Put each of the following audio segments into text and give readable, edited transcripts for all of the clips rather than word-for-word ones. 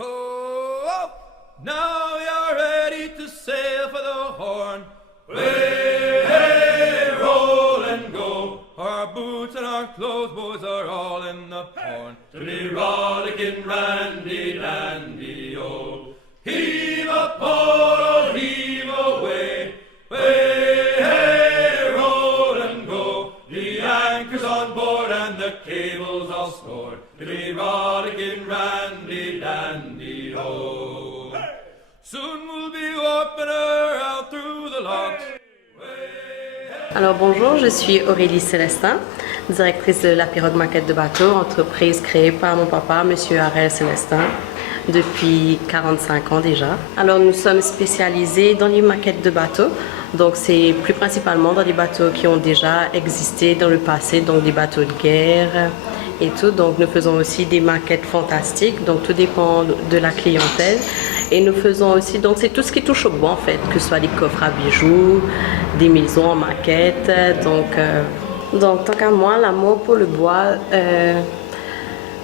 Oh, now you're ready to sail for the Horn. Way, hey, roll and go. Our boots and our clothes, boys, are all in the horn. To be rollicking randy dandy, oh. Heave a port or heave away. Way, hey, roll and go. The anchor's on board and the cable's all scored. To be rollicking randy dandy, oh. Hey. Soon we'll be warping her out through the locks. Alors bonjour, je suis Aurélie Célestin, directrice de la Pirogue Maquette de Bateau, entreprise créée par mon papa, Monsieur Harel Célestin, depuis 45 ans déjà. Alors nous sommes spécialisés dans les maquettes de bateaux, donc c'est plus principalement dans des bateaux qui ont déjà existé dans le passé, donc des bateaux de guerre et tout. Donc nous faisons aussi des maquettes fantastiques, donc tout dépend de la clientèle. Et nous faisons aussi, donc c'est tout ce qui touche au bois en fait, que ce soit des coffres à bijoux, des maisons en maquette. Donc tant qu'à moi, l'amour pour le bois,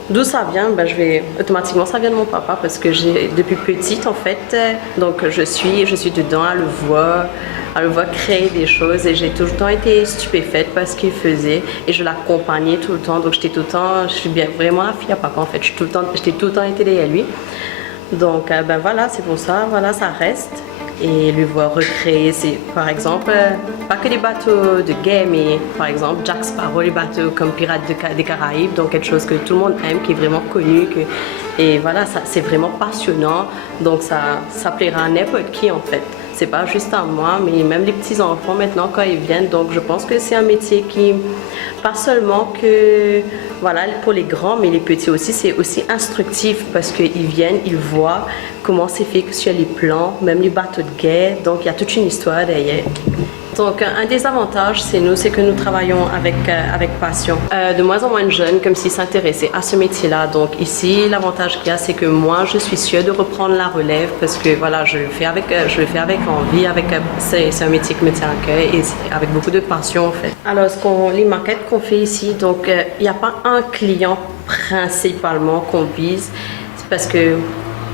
d'où ça vient, automatiquement ça vient de mon papa parce que depuis petite en fait, donc je suis dedans à le voir créer des choses et j'ai tout le temps été stupéfaite par ce qu'il faisait et je l'accompagnais tout le temps. Donc je suis bien vraiment la fille à papa en fait, j'étais tout le temps été derrière lui. Donc voilà, c'est pour ça, voilà, ça reste. Et lui voir recréer, c'est par exemple, pas que des bateaux de guerre, mais par exemple Jack Sparrow, les bateaux comme Pirates des Caraïbes, donc quelque chose que tout le monde aime, qui est vraiment connu. Et voilà, c'est vraiment passionnant, donc ça plaira à n'importe qui en fait. C'est pas juste à moi, mais même les petits-enfants maintenant quand ils viennent. Donc je pense que c'est un métier qui, pas seulement que, voilà, pour les grands, mais les petits aussi, c'est aussi instructif parce qu'ils viennent, ils voient comment c'est fait sur les plans, même les bateaux de guerre. Donc il y a toute une histoire derrière. Donc un des avantages, c'est que nous travaillons avec passion. De moins en moins de jeunes comme s'ils s'intéressaient à ce métier-là. Donc ici, l'avantage qu'il y a, c'est que moi, je suis sûre de reprendre la relève parce que voilà, je le fais avec envie, c'est un métier qui me tient à cœur et avec beaucoup de passion en fait. Alors les maquettes qu'on fait ici, donc il n'y a pas un client principalement qu'on vise, c'est parce que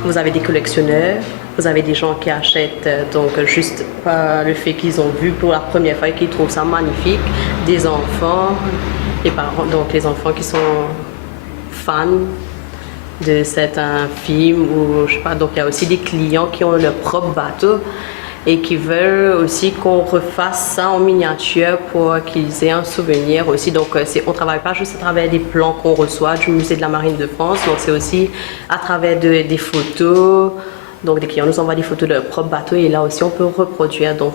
vous avez des collectionneurs. Vous avez des gens qui achètent donc juste par le fait qu'ils ont vu pour la première fois et qu'ils trouvent ça magnifique, des enfants, les parents, donc les enfants qui sont fans de certains films ou je sais pas. Donc il y a aussi des clients qui ont leur propre bateau et qui veulent aussi qu'on refasse ça en miniature pour qu'ils aient un souvenir aussi. Donc on travaille pas juste à travers des plans qu'on reçoit du musée de la Marine de France, donc c'est aussi à travers des photos. Donc des clients nous envoient des photos de leur propre bateau et là aussi on peut reproduire. Donc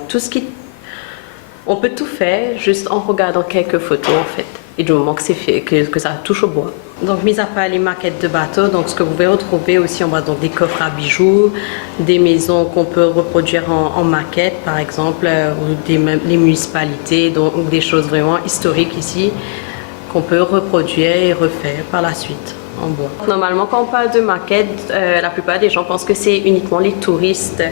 on peut tout faire juste en regardant quelques photos en fait. Et du moment que c'est fait, que ça touche au bois. Donc mis à part les maquettes de bateaux, donc ce que vous pouvez retrouver aussi, on voit donc des coffres à bijoux, des maisons qu'on peut reproduire en maquette par exemple, ou les municipalités, donc des choses vraiment historiques ici qu'on peut reproduire et refaire par la suite. En bois. Normalement, quand on parle de maquettes, la plupart des gens pensent que c'est uniquement les touristes,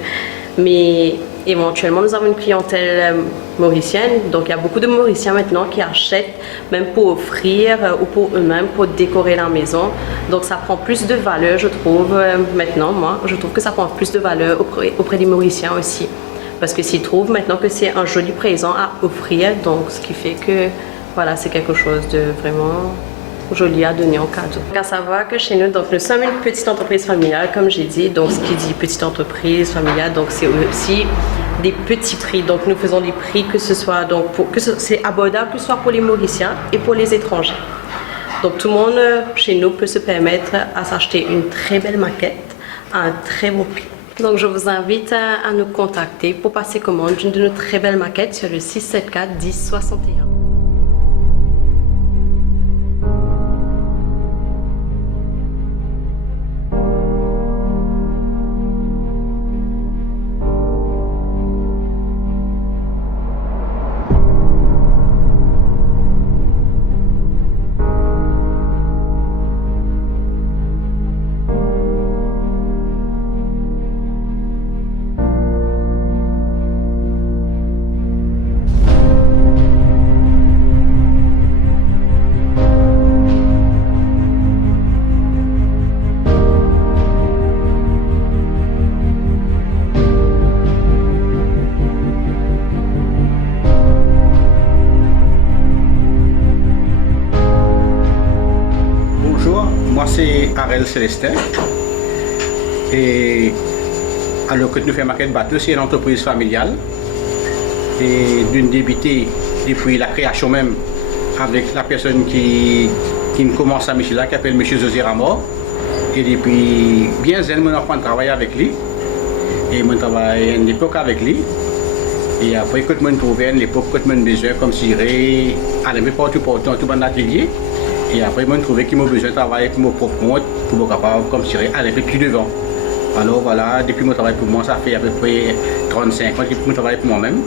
mais éventuellement nous avons une clientèle mauricienne, donc il y a beaucoup de Mauriciens maintenant qui achètent même pour offrir ou pour eux-mêmes, pour décorer la maison. Donc ça prend plus de valeur, je trouve, maintenant, moi, je trouve que ça prend plus de valeur auprès des Mauriciens aussi, parce que s'ils trouvent maintenant que c'est un joli présent à offrir, donc ce qui fait que voilà, c'est quelque chose de vraiment joli à donner en cadeau. À savoir que chez nous, donc nous sommes une petite entreprise familiale, comme j'ai dit. Donc ce qui dit petite entreprise familiale, donc c'est aussi des petits prix. Donc nous faisons des prix que ce soit donc c'est abordable que ce soit pour les Mauriciens et pour les étrangers. Donc tout le monde chez nous peut se permettre à s'acheter une très belle maquette à un très bon prix. Donc je vous invite à nous contacter pour passer commande d'une de nos très belles maquettes sur le 674 10 61. Arel Célestin. Et alors que nous faisons maquette bateau, c'est une entreprise familiale. Et nous débutons depuis la création même avec la personne qui commence à Michel là, qui s'appelle M. José Ramor. Et depuis bien zen, mon enfant travaille avec lui. Et mon travail à une époque avec lui. Et après, quand je trouvais à l'époque, quand je besoin, comme si j'irais à n'importe où, tout dans l'atelier. Et après, je trouvais qu'il m'a besoin de travailler pour mon propre compte, pour être capable, comme si j'irais aller un peu plus devant. Alors voilà, depuis mon travail pour moi, ça fait à peu près 35 ans que je travaille pour moi-même.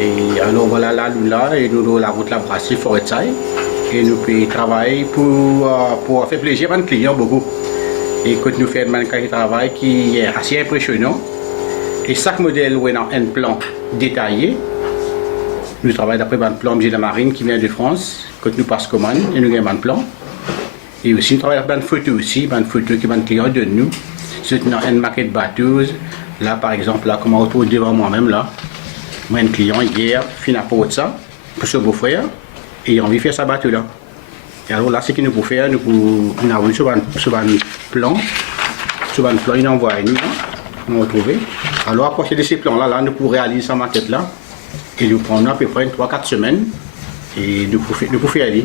Et alors voilà, là, et nous, la route, la brasserie Forêt-Saille. Et nous pouvons travailler pour faire plaisir à nos clients beaucoup. Et quand nous faisons un travail qui est assez impressionnant. Et chaque modèle a un plan détaillé. Nous travaillons d'après un plan de la marine qui vient de France. Quand nous passons commande, et nous avons un plan. Et aussi nous travaillons avec une photo aussi, une photo que les clients de nous. C'est une maquette batteuse. Là par exemple, là, comme on retrouve devant moi-même là. Moi un client hier, fin à porter ça, pour ce beau-frère. Et il a envie de faire sa bateau là. Et alors là, ce qu'il nous faut faire, nous avons sur un plan, il envoie nous, on va trouver. Alors à partir de ces plans là, nous pouvons réaliser sa maquette là. Et nous prenons à peu près 3-4 semaines. Et nous pouvons faire aller.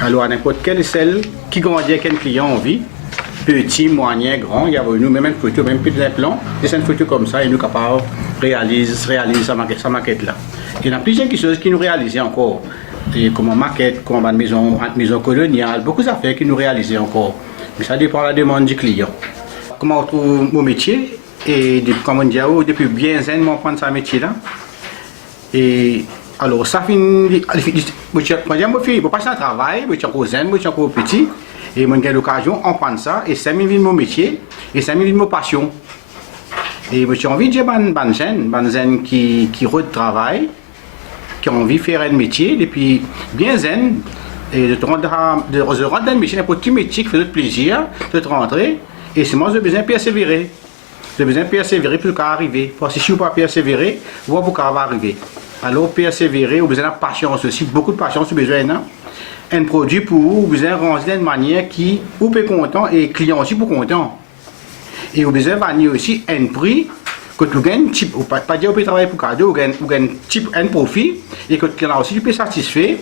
Alors à n'importe quelle celle qui grandit avec un client en vie, petit, moyen, grand, il y a nous même une photo, même plus d'un plan, c'est une photo comme ça et nous sommes capables de réaliser sa maquette là. Il y a plusieurs choses qui nous réalisent encore. Et comme maquette, comme une maison coloniale, beaucoup d'affaires qui nous réalisent encore. Mais ça dépend de la demande du client. Comment on trouve mon métier, et comme on dit, depuis bien zen, on prend ce métier là. Et alors ça finit, je passe un travail, je suis encore zen, je suis encore petit, et j'ai l'occasion on prend ça, et ça m'invite mon métier, et ça m'invite mon passion. Et j'ai envie de dire ban zen qui retravaille, qui ont envie de faire un métier, et puis bien zen, et de rendre un métier, n'importe quel métier qui fait plaisir, de te rentrer, et c'est moi j'ai besoin de persévérer. J'ai besoin de persévérer pour arriver. Parce que si vous ne pas persévérer, vous ne pouvez pas arriver. Alors persévérer, vous avez besoin de patience aussi, beaucoup de patience, vous avez besoin un produit pour vous, vous avez rendre d'une manière qui vous peut content et le client aussi pour content. Et vous avez besoin de aussi un prix. Que tu gagnes, pas dire que tu travailles pour cadeau, vous gagnez un profit et que le client aussi peut satisfait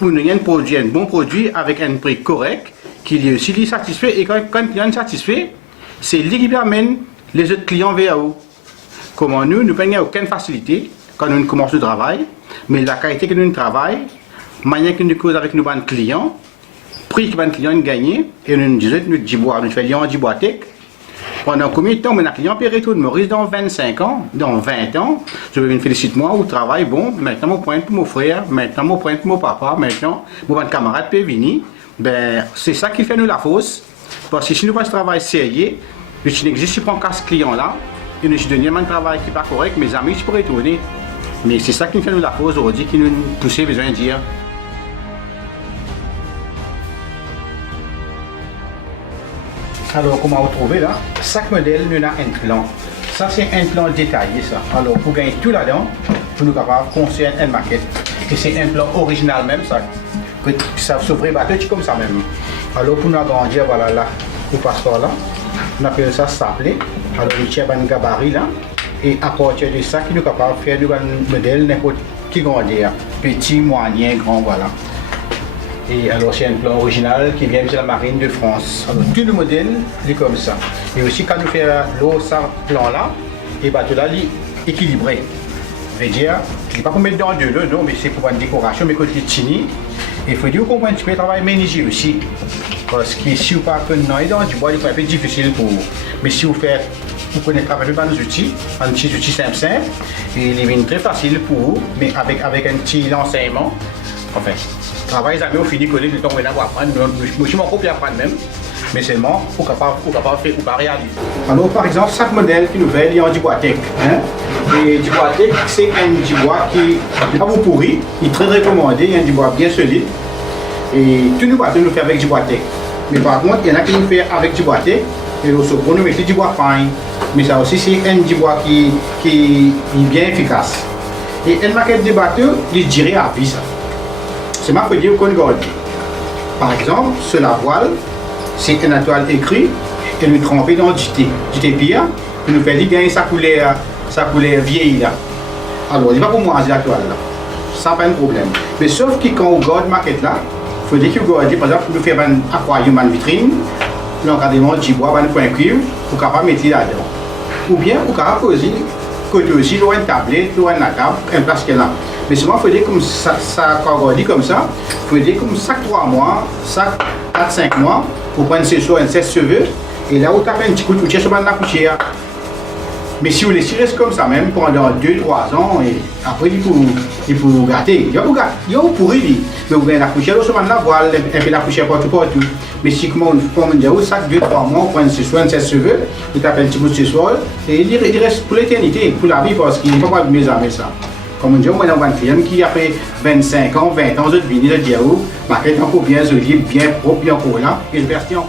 pour un bon produit avec un prix correct, qu'il est aussi satisfait et quand le client est satisfait, c'est lui qui amène les autres clients vers vous. Comment nous n'avons aucune facilité quand nous commençons le travail, mais la qualité que nous travaillons, la manière que nous causons avec nos clients, le prix que nos clients gagnent, et nous disons, nous faisons du boîtique. Pendant combien de temps mon client peut retourner Maurice dans 25 ans, dans 20 ans, je veux féliciter moi au travail, bon, maintenant mon point pour mon frère, maintenant mon point pour mon papa, maintenant mon camarade peut venir. Ben, c'est ça qui fait nous la fausse. Parce que si nous faisons un travail sérieux, je n'existe pas en ce client là, et nous donne un travail qui n'est pas correct, mes amis, je pourrais retourner. Mais c'est ça qui nous fait nous la fausse aujourd'hui, qui nous pousse besoin de dire. Alors, comment vous trouvez là, chaque modèle nous a un plan. Ça, c'est un plan détaillé, ça. Alors, pour gagner tout là-dedans, pour nous capables de construire une maquette. Et c'est un plan original même, ça. Ça s'ouvre bateau comme ça même. Alors, pour nous agrandir, voilà là, au passeport là, on appelle ça stapler. Alors, nous tirons un gabarit là. Et à partir de ça, qui nous capables de faire un modèle n'importe qui grandir. Petit, moyen, grand, voilà. Et alors c'est un plan original qui vient de la marine de France. Alors tout le modèle est comme ça. Et aussi quand nous faisons l'autre plan là, et bateau là, il est équilibré. Je veux dire, je ne pas pour mettre dans deux là, non, mais c'est pour une décoration, mais quand il est tini. Il faut dire qu'on peut un petit peu travailler ménager aussi. Parce que si vous ne faites pas dans du bois, il est un peu difficile pour vous. Mais si vous faites, vous connaissez travailler par nos outils, un petit outil simple, et il est très facile pour vous, mais avec un petit enseignement. Enfin, travail, les amis, on finit de connaître le temps où on va apprendre. Je suis encore plus apprendre même, mais seulement pour capable faire ou pas réaliser. Alors, par exemple, chaque modèle qui nous fait, il y a un diboitek. Et diboitek, c'est un dibois qui n'est pas pourri, il est très recommandé, il y a un dibois bien solide. Et tous nos bateaux nous fait avec diboitek. Mais par contre, il y en a qui nous fait avec diboitek, et au second, nous mettons du bois fin. Mais ça aussi, c'est un dibois qui est bien efficace. Et une maquette de bateau, il dirait à vie ça. C'est ma dire qu'on garde. Par exemple, sur la voile, c'est une toile écrite et nous tremper dans du thé pire, et nous faire gagner sa couleur vieille là. Alors, il n'est pas pour moi la toile là. Ça pas un problème. Mais sauf que quand on garde maquette là, il faudrait que vous gardiez, par exemple, nous faire un aquarium en vitrine, l'encadrement du bois, un point cuivre, pour capable mettre là-dedans. Ou bien pour capable poser côté aussi, loin une tablette, loin la table, un place qu'elle a. Mais souvent, il faudrait comme ça, quand on dit comme ça, il faudrait comme chaque 3 mois, chaque 4-5 mois, pour prendre ce soir un 16 cheveux, et là, vous tapez un petit coup de coucher sur la couchière. Mais si vous laissez rester comme ça même pendant 2-3 ans, et après il faut gâter. Il y a pourri, mais vous venez la coucher, sur la voile, un peu la coucher partout. Mais si comme on dit, chaque 2-3 mois, on prend ce soin, 16 cheveux, vous tapez un petit bout de ce soir, et il reste pour l'éternité, pour la vie, parce qu'il ne faut pas mieux avec ça. Comme on dit, moi, on a un client qui a fait 25 ans, 20 ans, je viens de dire, ma tête encore bien jolie, bien propre, bien encore là, et je vertis encore.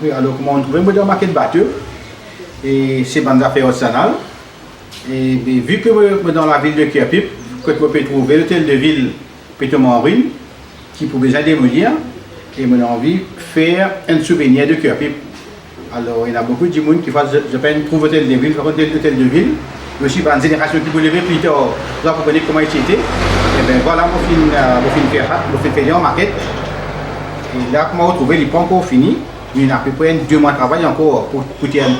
Oui, alors comment on trouve dans maquette bateau et c'est bandes affaires artisanales. Et vu que je dans la ville de Kerpip, que je peux trouver l'hôtel de ville Pétomont en ruine, qui peut déjà démolir, et j'ai envie de faire un souvenir de Kerpip. Alors il y a beaucoup de gens qui font, je trouve l'hôtel de ville, je l'hôtel de ville. Je suis une génération qui peut lever plus tard, vous comprenez comment il était. Et bien voilà, je vais faire en maquette. Et là, comment retrouver, il n'est pas encore fini. Il y a à peu près 2 mois de travail encore pour terminer.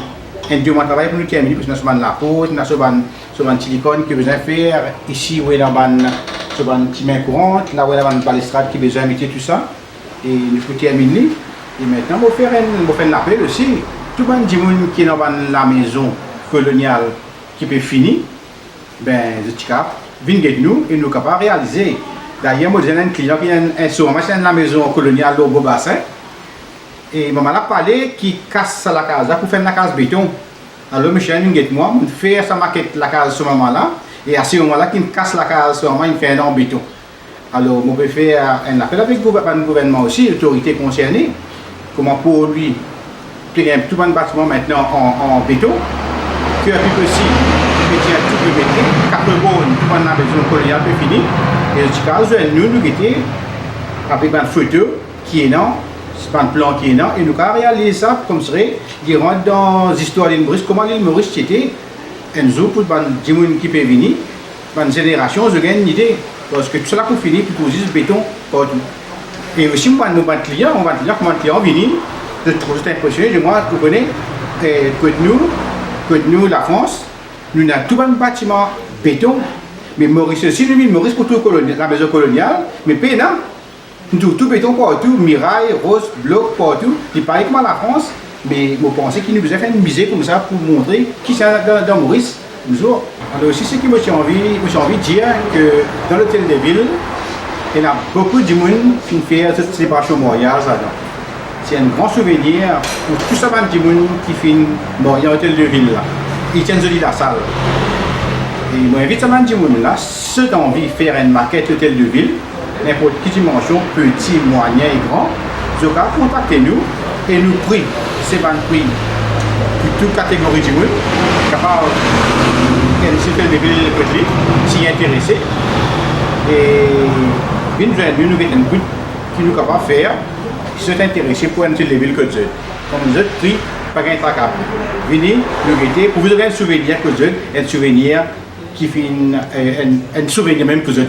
2 mois de travail pour nous terminer, parce que nous avons la peau, nous avons un silicone qui est besoin de faire. Ici, où il y a une petite main courante, là où il y a une balustrade qui est besoin de mettre tout ça. Et nous pouvons terminer. Et maintenant, je vais faire un appel aussi. Tout le monde qui est dans la maison coloniale qui peut finir, ben, je suis capable de venir nous et nous sommes capables de réaliser. D'ailleurs, moi, j'ai un client qui est dans la maison coloniale au Beau Bassin. Et maman a parlé qui casse la case pour faire la case béton. Alors, monsieur, moi, je fais sa maquette la case ce moment-là. Et à ce moment-là, qui casse la case, ce moment, il fait un béton. Alors, je peux faire un appel avec le gouvernement aussi, l'autorité concernée. Comment pour lui, tout le bâtiment maintenant en béton. Que puis aussi, tout le béton, 4 bonnes, tout le monde a besoin de colonial peut finir. Et je dis, nous étions avec une photo qui est là. C'est pas un plan qui est là, et nous avons réalisé ça comme ça, il rentre dans l'histoire de l'île Maurice, comment l'île Maurice était, un jour pour les gens qui peuvent venir, une génération, je gagne une idée, parce que tout cela pour finir, pour poser ce béton partout. Et aussi, moi, nos clients, comment les clients viennent, je trouve ça impressionnant, je moi, vous connaissez, que nous, la France, nous avons tout un bâtiment béton, mais Maurice aussi, l'île Maurice pour tout la maison coloniale, mais pénal. Tout béton partout, miraille, rose, bloc partout. Il paraît comme la France, mais je pense qu'il nous a fait une musée comme ça pour montrer qui c'est dans Maurice. Alors aussi, ce que j'ai envie de dire, que dans l'hôtel de ville, il y a beaucoup de monde qui fait cette célébration royale. C'est un grand souvenir pour tout ça, de monde qui fait l'hôtel de ville. Ils tiennent joli la salle. Et je m'invite à ces gens là, ceux qui ont envie de faire une maquette l'hôtel de ville, n'importe quelle dimension, petit, moyen et grand, vous pouvez contacter nous et nous prix. C'est un prix pour toute catégorie de monde, capable de s'y intéresser. Et nous avons un prix qui nous capable de faire, qui sont intéressés pour un tel ville que Dieu. Comme nous autres, prix, pas un tracas. Venez nous guetter pour vous donner un souvenir que Dieu, un souvenir qui fait un souvenir même pour vous.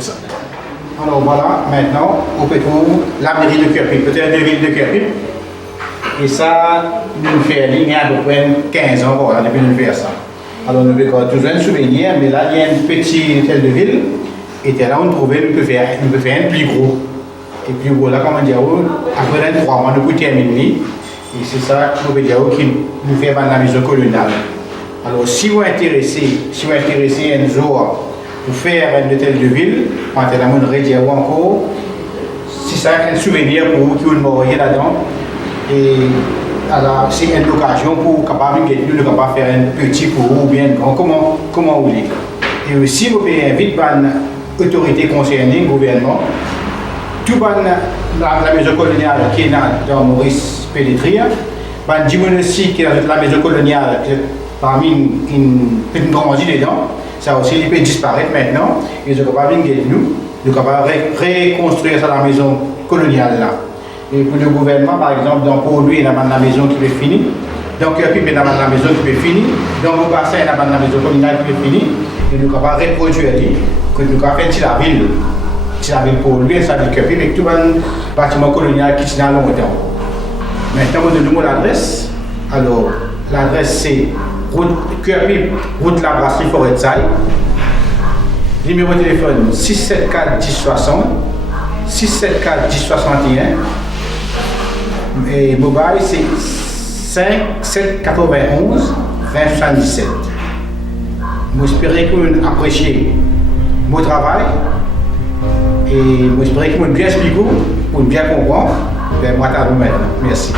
Alors voilà, maintenant, on peut trouver la mairie de Kerpip, peut-être de ville de Kerpip. Et ça, nous fait il y a à peu près 15 ans voilà, depuis nous faire ça. Alors nous avons toujours un souvenir, mais là, il y a un petit hôtel de ville. Et là, on trouvait, nous peut faire un plus gros. Et plus gros, là, comment dire, après 3 mois, nous pouvons terminer. Et c'est ça, nous pouvons dire, qui nous fait dans la maison coloniale. Alors, si vous êtes intéressé un jour, pour faire un hôtel de ville, quand elle a mon rédier encore, si ça a un souvenir pour vous qui vous m'auriez là-dedans, Et alors, c'est une occasion pour capable de capable faire un petit pour ou bien grand, comment vous voulez. Et aussi, vous pouvez inviter les autorités concernées, le gouvernement, tout la maison coloniale qui est dans Maurice Pelletria, les aussi qui est dans la maison coloniale, parmi une grande dedans, ça aussi il peut disparaître maintenant. Et je ne peux pas venir nous, je peux reconstruire la maison coloniale là. Et pour le gouvernement, par exemple, pour lui, il y a la maison qui est finie. Donc, il y a la maison qui est finie. Donc, au bassin, il y a la maison coloniale qui est finie. Et nous avons reproduire, que nous avons fait la ville. La ville pour lui, ça veut dire que tout le bâtiment colonial qui est dans longtemps. Maintenant, nous donnons l'adresse. Alors, l'adresse c'est route La Brasserie Forêt de Saille. Numéro de téléphone 674 1060, 674 1061. Et mobile c'est 5791 2077. J'espère que vous appréciez mon travail et j'espère que vous bien expliquer pour bien comprendre. Moi, je vous remercie. Merci.